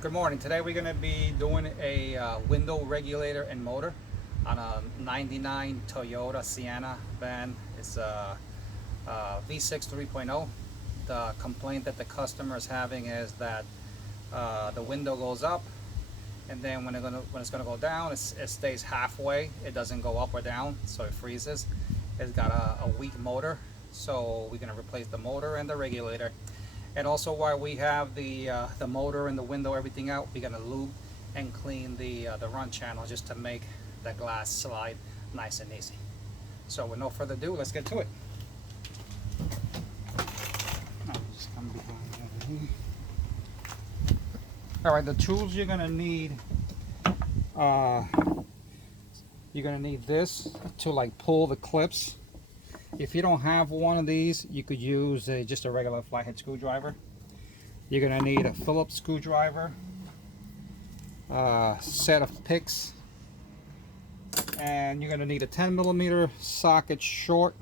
Good morning. Today we're going to be doing a window regulator and motor on a 99 Toyota Sienna van. It's a V6 3.0. The complaint that the customer is having is that the window goes up, and then when it's gonna go down, it stays halfway. It doesn't go up or down, so it freezes. It's got a weak motor, so we're gonna replace the motor and the regulator. And also, while we have the motor and the window, everything out, we're gonna lube and clean the run channel just to make the glass slide nice and easy. So with no further ado, let's get to it. Just come behind over here. All right, the tools you're gonna need. You're gonna need this to like pull the clips. If you don't have one of these, you could use just a regular flathead screwdriver. You're gonna need a Phillips screwdriver, a set of picks, and you're gonna need a 10mm socket, short,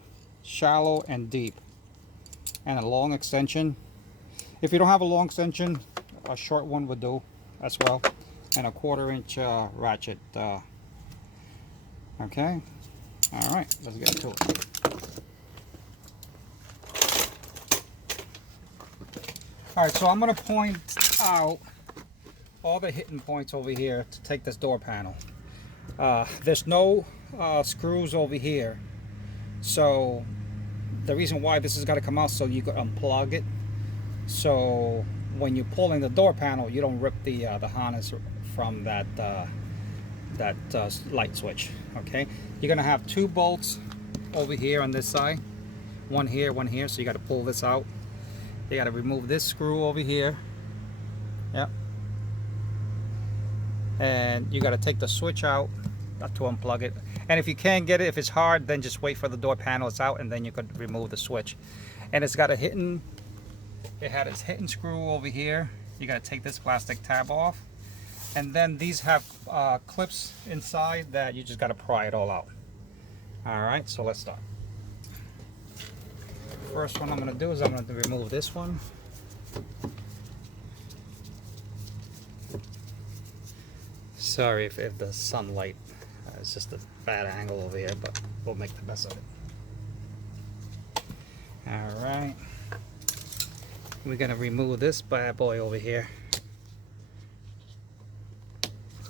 shallow, and deep, and a long extension. If you don't have a long extension, a short one would do as well, and a 1/4" ratchet. Okay, all right, let's get to it. All right, so I'm going to point out all the hitting points over here to take this door panel. There's no screws over here, so the reason why this has got to come out so you can unplug it. So when you're pulling the door panel, you don't rip the harness from that light switch. Okay, you're going to have 2 bolts over here on this side, one here, one here. So you got to pull this out. You got to remove this screw over here. Yep. And you got to take the switch out to unplug it. And if you can't get it, if it's hard, then just wait for the door panel it's out, and then you could remove the switch. And it's got a hitting. It had its hitting screw over here. You got to take this plastic tab off. And then these have clips inside that you just got to pry it all out. All right, so let's start. First one I'm going to do is I'm going to remove this one. Sorry if the sunlight is just a bad angle over here, but we'll make the best of it. Alright, we're going to remove this bad boy over here.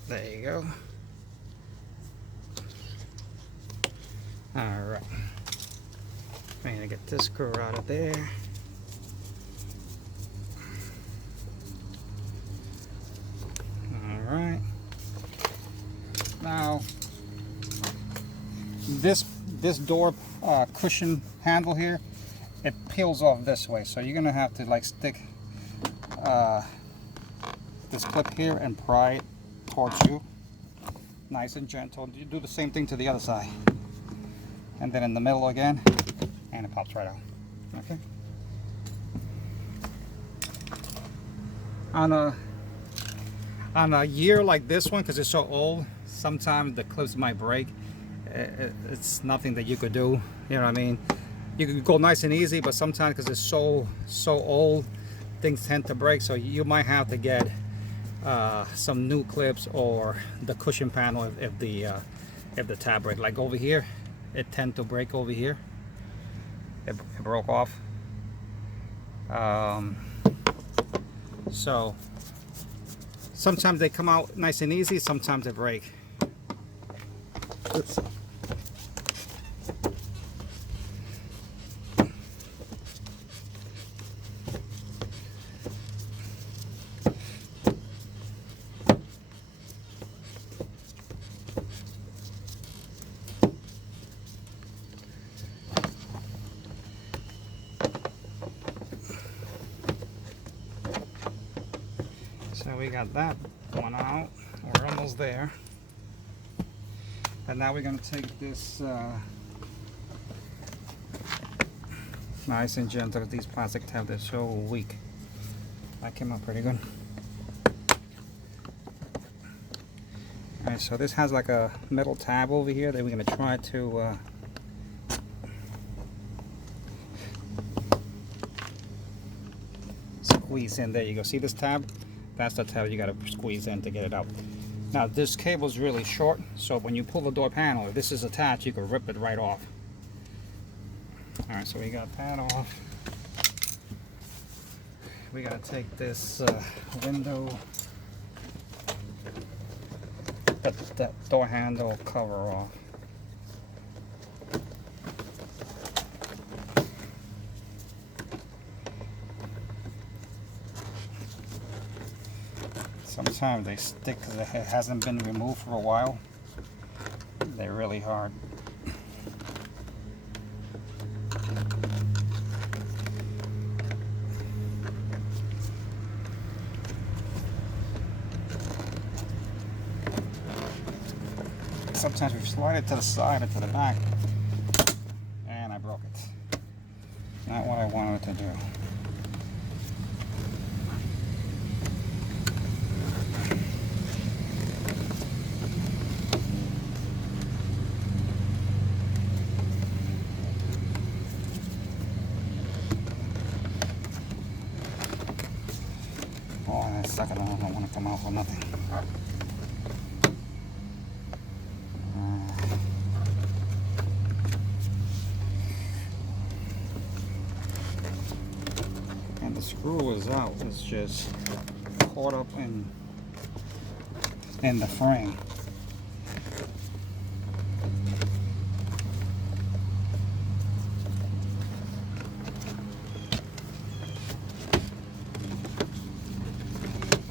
There you go. Alright, I'm going to get this screw out of there. Alright. Now, this door cushion handle here, it peels off this way. So you're going to have to like stick this clip here and pry it towards you. Nice and gentle. You do the same thing to the other side. And then in the middle again. And it pops right out. Okay. On a year like this one, because it's so old, sometimes the clips might break. It's nothing that you could do. You know what I mean? You could go nice and easy, but sometimes because it's so old, things tend to break. So you might have to get some new clips or the cushion panel if the tab break. Like over here, it tend to break over here. It broke off. So sometimes they come out nice and easy, sometimes they break. Oops. So we got that one out. We're almost there. And now we're going to take this nice and gentle. These plastic tabs, they're so weak. That came out pretty good. Alright, so this has like a metal tab over here that we're going to try to squeeze in. There you go. See this tab? That's the tab you got to squeeze in to get it out. Now this cable is really short, so when you pull the door panel, if this is attached, you can rip it right off. Alright, so we got that off. We gotta take this window, that door handle cover off. Sometimes they stick because it hasn't been removed for a while. They're really hard. Sometimes we slide it to the side or to the back, and I broke it. Not what I wanted to do. Oh, that sucker, I don't want to come out for nothing. And the screw is out. It's just caught up in the frame.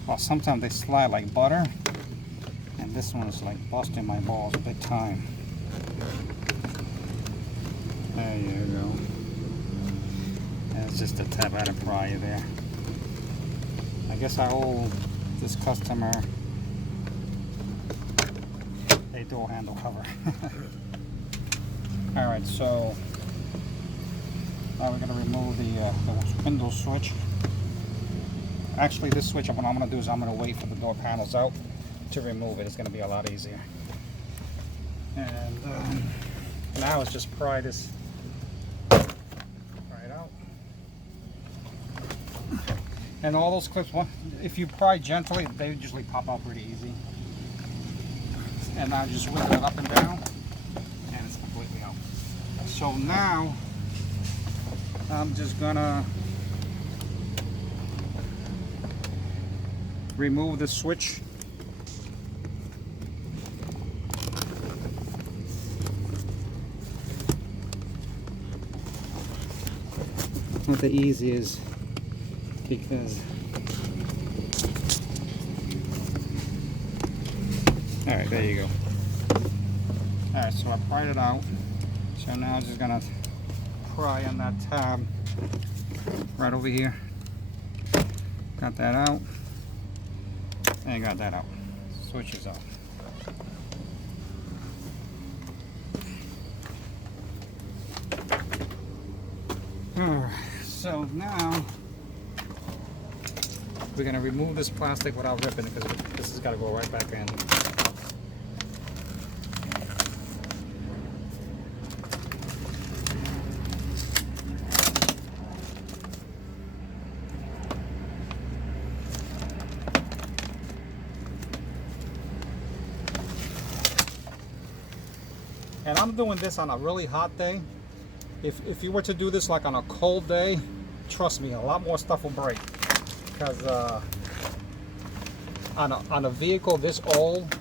Well, sometimes they slide like butter, and this one is like busting my balls big time. There you go. That's just a tab out of pry there. I guess I owe this customer a door handle cover. Alright, so now we're going to remove the window switch. Actually, this switch, what I'm going to do is I'm going to wait for the door panels out to remove it. It's going to be a lot easier. And now let's just pry this right out. And all those clips, if you pry gently, they usually pop out pretty easy. And I just wiggle it up and down, and it's completely out. So now I'm just gonna remove the switch. Not the easiest because alright, there you go. Alright, so I pried it out. So now I'm just gonna pry on that tab right over here. Got that out. And got that out. Switch is off. Alright, so now we're going to remove this plastic without ripping it because this has got to go right back in. And I'm doing this on a really hot day. If you were to do this like on a cold day, trust me, a lot more stuff will break. Because on a vehicle this old,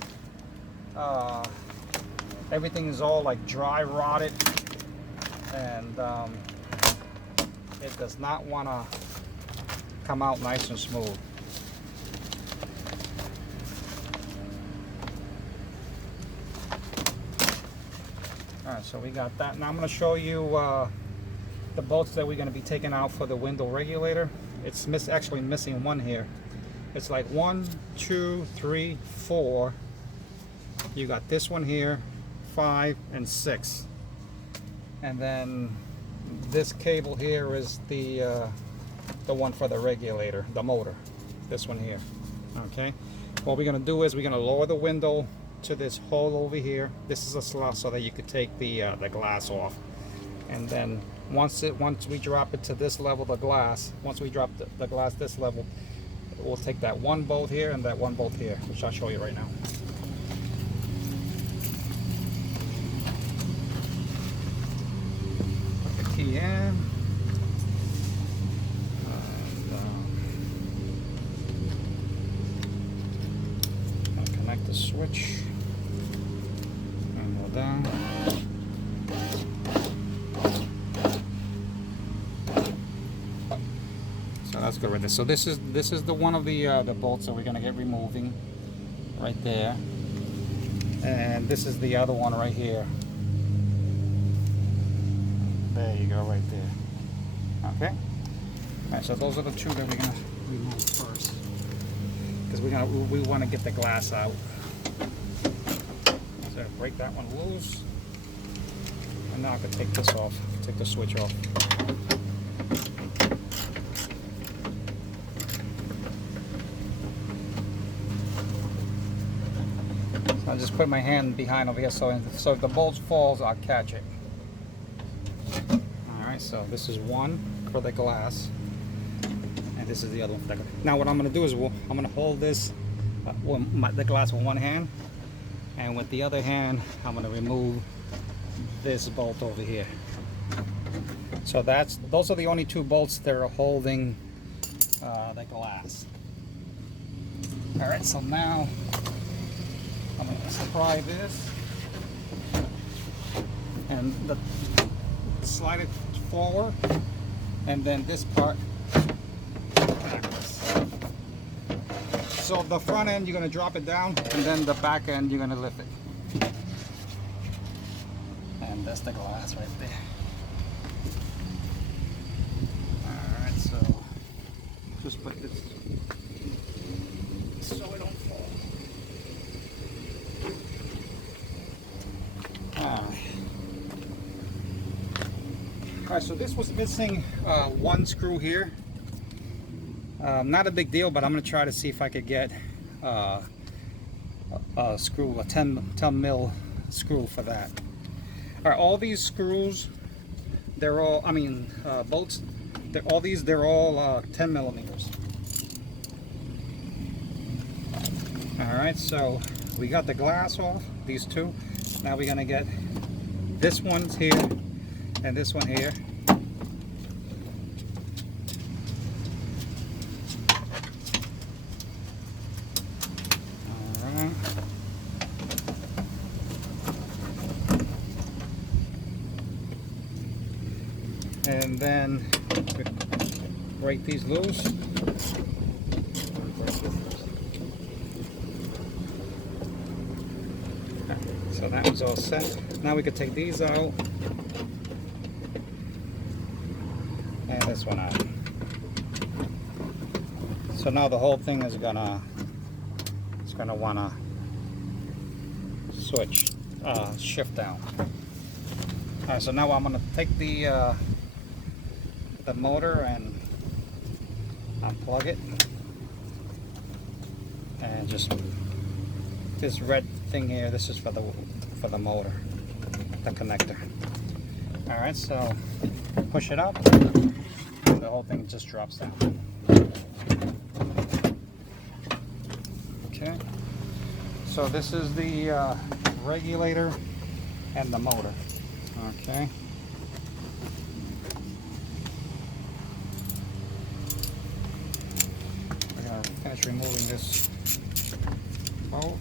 everything is all like dry rotted, and it does not want to come out nice and smooth. Alright, so we got that. Now I'm going to show you the bolts that we're going to be taking out for the window regulator. It's actually missing one here. It's like 1, 2, 3, 4. You got this one here, 5 and 6. And then this cable here is the one for the regulator, the motor. This one here. Okay. What we're going to do is we're going to lower the window to this hole over here. This is a slot so that you could take the glass off. And then once we drop it to this level, the glass, once we drop the glass this level, we'll take that one bolt here and that one bolt here, which I'll show you right now. Put the key in. And connect the switch. And we're done. So that's good right there. So this is the one of the bolts that we're gonna get removing right there, and this is the other one right here. There you go, right there. Okay. All right. So those are the two that we're gonna remove first, because we want to get the glass out. So break that one loose, and now I can take this off. Take the switch off. I'll just put my hand behind over here, so if the bolt falls, I'll catch it. Alright, so this is one for the glass, and this is the other one for the glass. Now what I'm going to do is I'm going to hold this, the glass with one hand, and with the other hand, I'm going to remove this bolt over here. So those are the only two bolts that are holding the glass. Alright, so now I'm going to pry this and slide it forward, and then this part backwards. So the front end you're going to drop it down, and then the back end you're going to lift it. And that's the glass right there. Alright, so just put this so it don't fall. Alright, so this was missing one screw here. Not a big deal, but I'm going to try to see if I could get a screw, a 10 mil screw for that. Alright, all these screws, they're all, bolts, they're all 10 millimeters. Alright, so we got the glass off, these two. Now we're going to get this one's here and this one here. Alright. And then break these loose. So that was all set. Now we could take these out and this one out. So now the whole thing is gonna wanna switch, shift down. Alright, so now I'm gonna take the motor and unplug it, and just this red thing here, this is for the motor, the connector. Alright, so push it up, the whole thing just drops down. Okay, so this is the regulator and the motor. Okay. We're going to finish removing this bolt.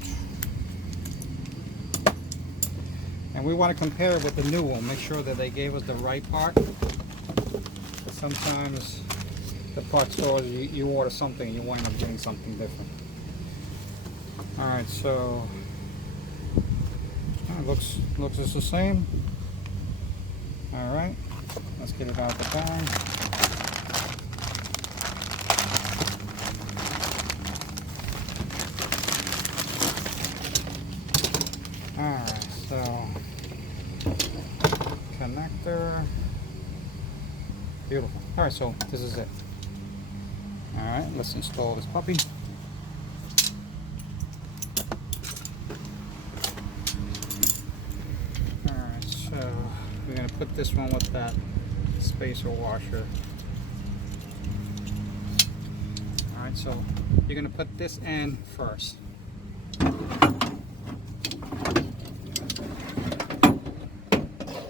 And we want to compare it with the new one, make sure that they gave us the right part. But sometimes the part stores, you order something and you wind up getting something different. Alright, so it looks just the same. Alright, let's get it out of the bag. Alright, so connector. Beautiful. Alright, so this is it. Alright, let's install this puppy. Alright, so we're going to put this one with that spacer washer. Alright, Alright, so you're gonna put this in first.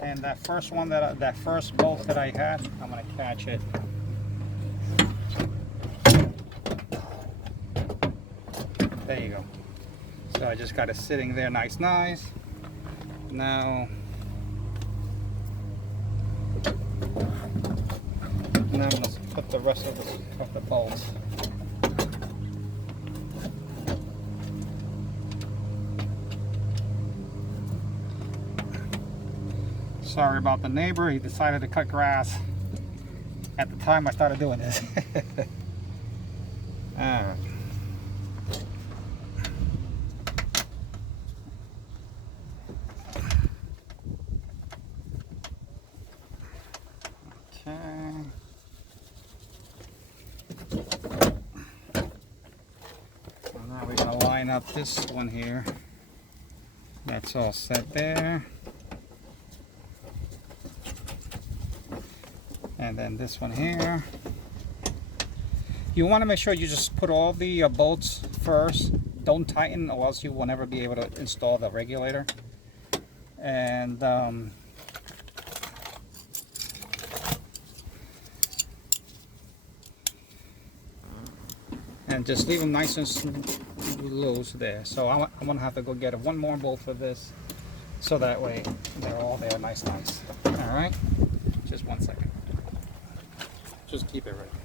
And that first one that first bolt that I had, I'm gonna catch it. There you go. So I just got it sitting there nice. Now I'm gonna put the rest of the bolts. Sorry about the neighbor, he decided to cut grass at the time I started doing this. Alright. Okay. So now we're going to line up this one here. That's all set there. And then this one here. You want to make sure you just put all the bolts first. Don't tighten, or else you will never be able to install the regulator. And just leave them nice and loose there. So I'm gonna have to go get one more bolt for this, so that way they're all there nice. All right, just 1 second. Just keep it right there.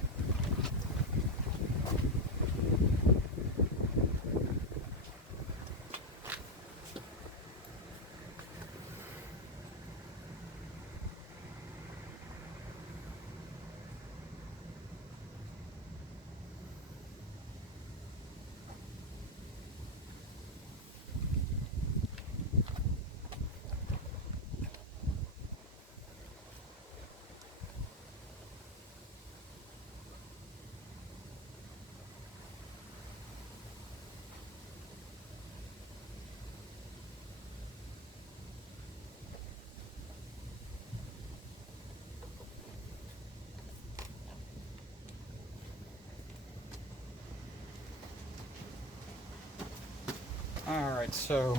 Alright, so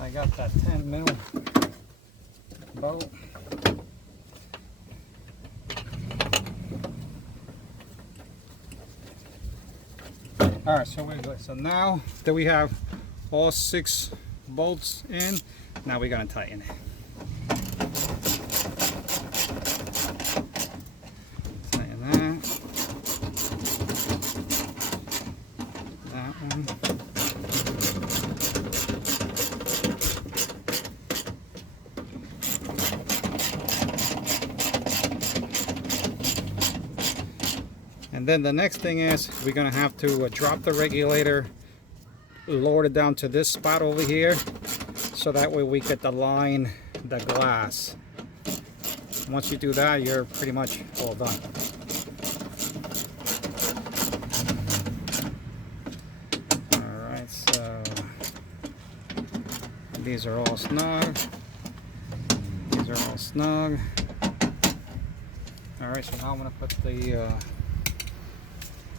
I got that 10 mil bolt. Alright, so we're good. So now that we have all 6 bolts in, now we're going to tighten it. And then the next thing is we're going to have to drop the regulator, lower it down to this spot over here, so that way we get to line the glass. Once you do that, you're pretty much all done. Alright, so these are all snug. These are all snug. Alright, so now I'm going to put the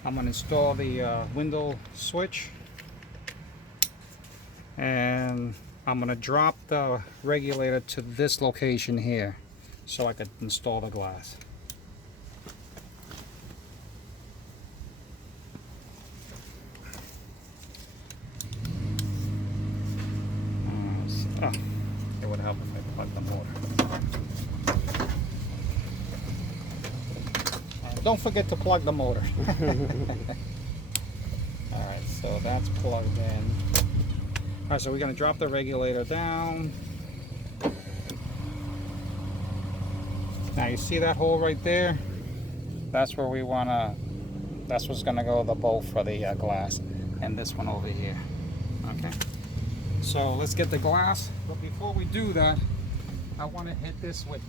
I'm going to install the window switch, and I'm going to drop the regulator to this location here so I could install the glass. It would help if I plug the motor. Don't forget to plug the motor. Alright, so that's plugged in. Alright, so we're going to drop the regulator down. Now you see that hole right there? That's where we want to, that's what's going to go the bolt for the glass. And this one over here. Okay. So let's get the glass. But before we do that, I want to hit this with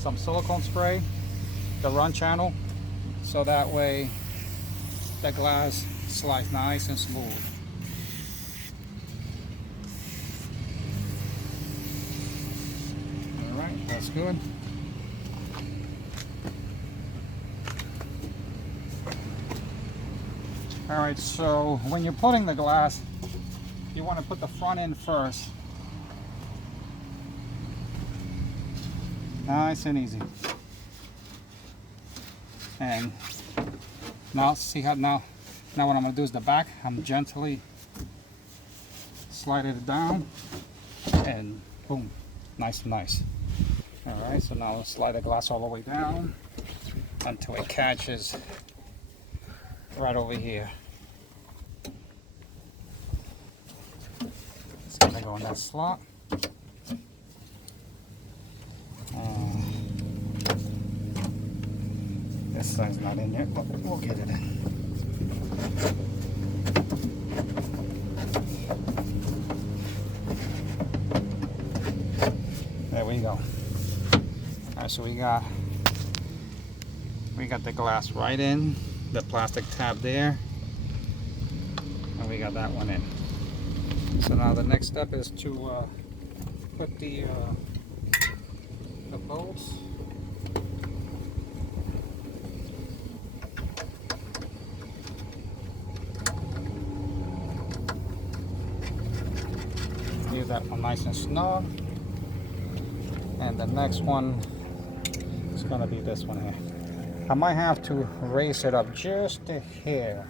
some silicone spray, the run channel, so that way the glass slides nice and smooth. Alright, that's good. All right, so when you're putting the glass, you want to put the front in first. Nice and easy. And now see how now what I'm going to do is the back. I'm gently sliding it down, and boom, nice and nice. All right, so now let's slide the glass all the way down until it catches right over here. It's gonna go in that slot. This side's not in there, but we'll get it in. There we go. All right, so we got the glass right in, the plastic tab there, and we got that one in. So now the next step is to put the bolts. Leave that one nice and snug. And the next one is going to be this one here. I might have to raise it up just a hair.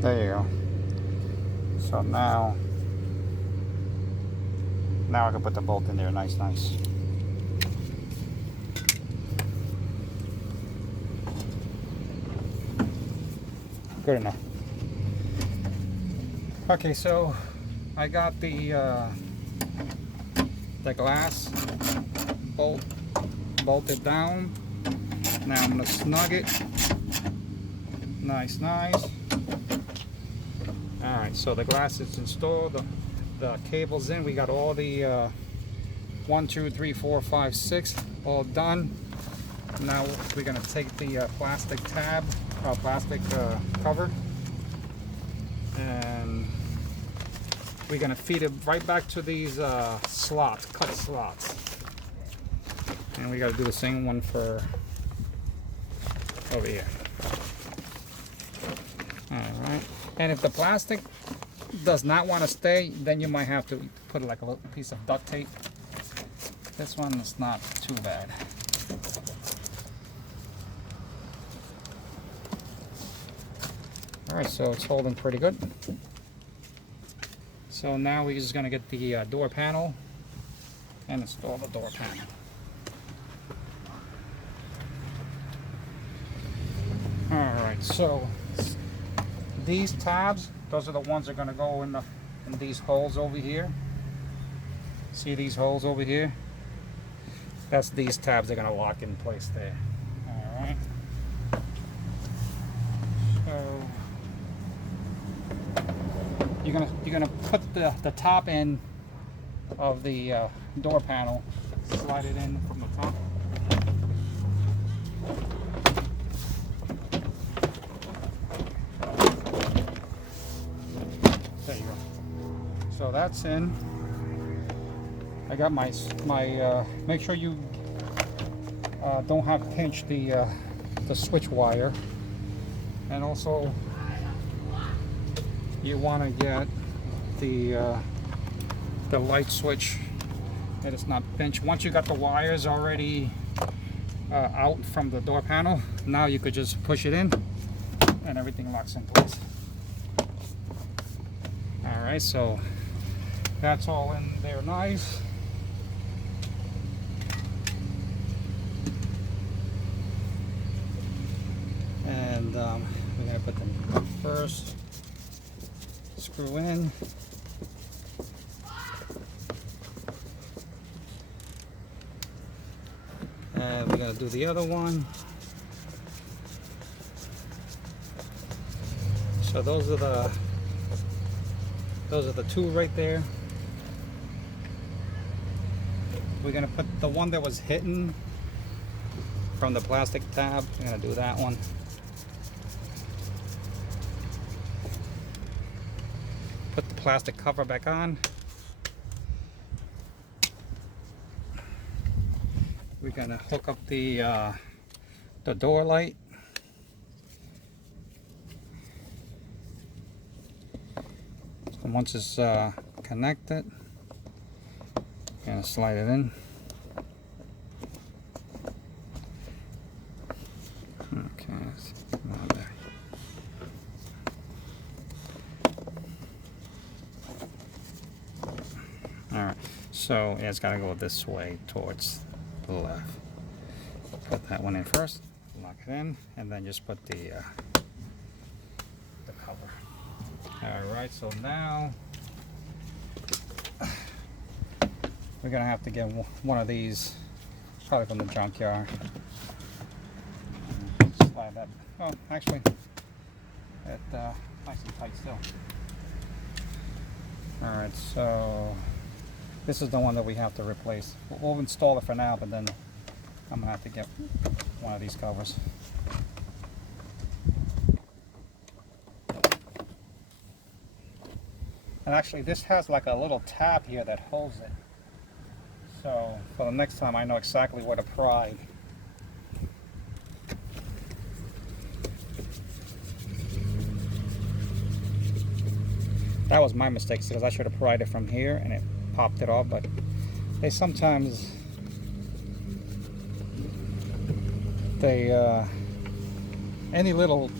There you go. So now I can put the bolt in there nice. Good enough. Okay, so I got the glass bolted down. Now I'm gonna snug it. Nice. All right, so the glass is installed. The cable's in. We got all the 1, 2, 3, 4, 5, 6 all done. Now we're gonna take the plastic tab, plastic cover, and we're gonna feed it right back to these slots, cut slots. And we gotta do the same one for over here. All right. And if the plastic does not want to stay, then you might have to put like a little piece of duct tape. This one is not too bad. All right, so it's holding pretty good. So now we're just gonna get the door panel and install the door panel. All right, so these tabs, those are the ones that are going to go in these holes over here. See these holes over here? That's these tabs that are going to lock in place there. All right. So you're gonna put the top end of the door panel, slide it in from the top. There you go. So that's in. I got my make sure you don't have pinched the switch wire, and also you want to get the light switch that is not pinched. Once you got the wires already out from the door panel, now you could just push it in and everything locks in place. All right, so that's all in there nice. And we're gonna put the first screw in. And we're gonna do the other one. So those are the two right there. We're gonna put the one that was hidden from the plastic tab. We're gonna do that one. Put the plastic cover back on. we're gonna hook up the door light. And once it's connected, gonna slide it in. Okay, come on there. Alright, so yeah, it's gotta go this way towards the left. Put that one in first, lock it in, and then just put the cover. Alright, so now we're gonna have to get one of these, probably from the junkyard. Slide that. Oh, actually, it nice and tight still. Alright, so this is the one that we have to replace. We'll install it for now, but then I'm gonna have to get one of these covers. And actually, this has like a little tab here that holds it. So for the next time, I know exactly where to pry. That was my mistake, because I should have pried it from here and it popped it off, but they sometimes any little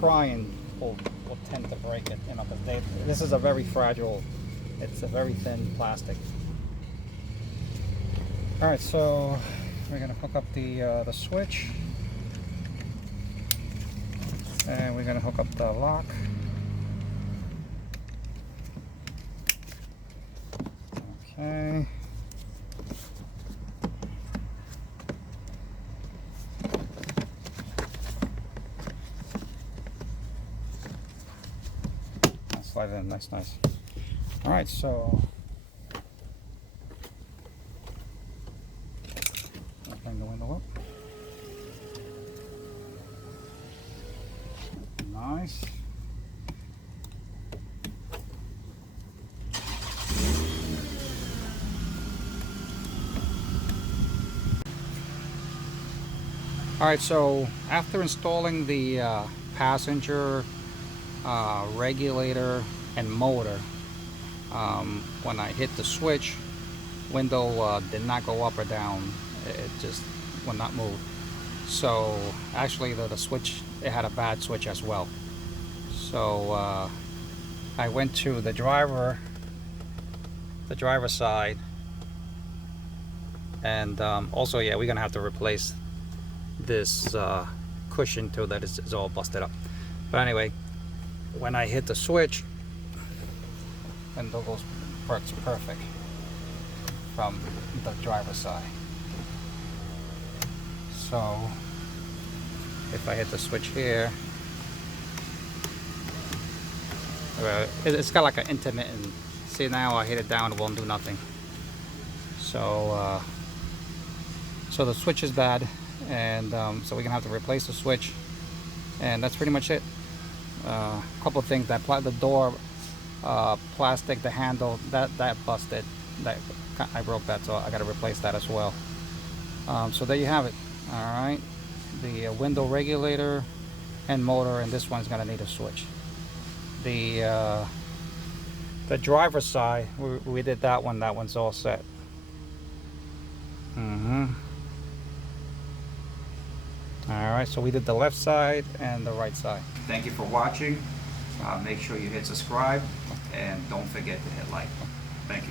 prying will tend to break it, you know, because this is a very fragile, it's a very thin plastic. All right, so we're gonna hook up the switch, and we're gonna hook up the lock. Okay. Slide it in, nice. All right, so bring the window up. Nice. All right, so after installing the passenger regulator and motor, when I hit the switch, window did not go up or down. It just would not move. So actually the switch, it had a bad switch as well. So I went to the driver side, and also, yeah, we're gonna have to replace this cushion too, that is all busted up. But anyway, when I hit the switch, window works perfect from the driver's side. So if I hit the switch here, it's got like an intermittent. See, now I hit it down, it won't do nothing. So so the switch is bad, and so we're gonna have to replace the switch, and that's pretty much it. A couple of things, that the door plastic, the handle, that busted, that I broke that, so I got to replace that as well. So there you have it. All right, the window regulator and motor, and this one's gonna need a switch. The driver's side, we did that one. That one's all set. Alright, so we did the left side and the right side. Thank you for watching. Make sure you hit subscribe, and don't forget to hit like. Thank you.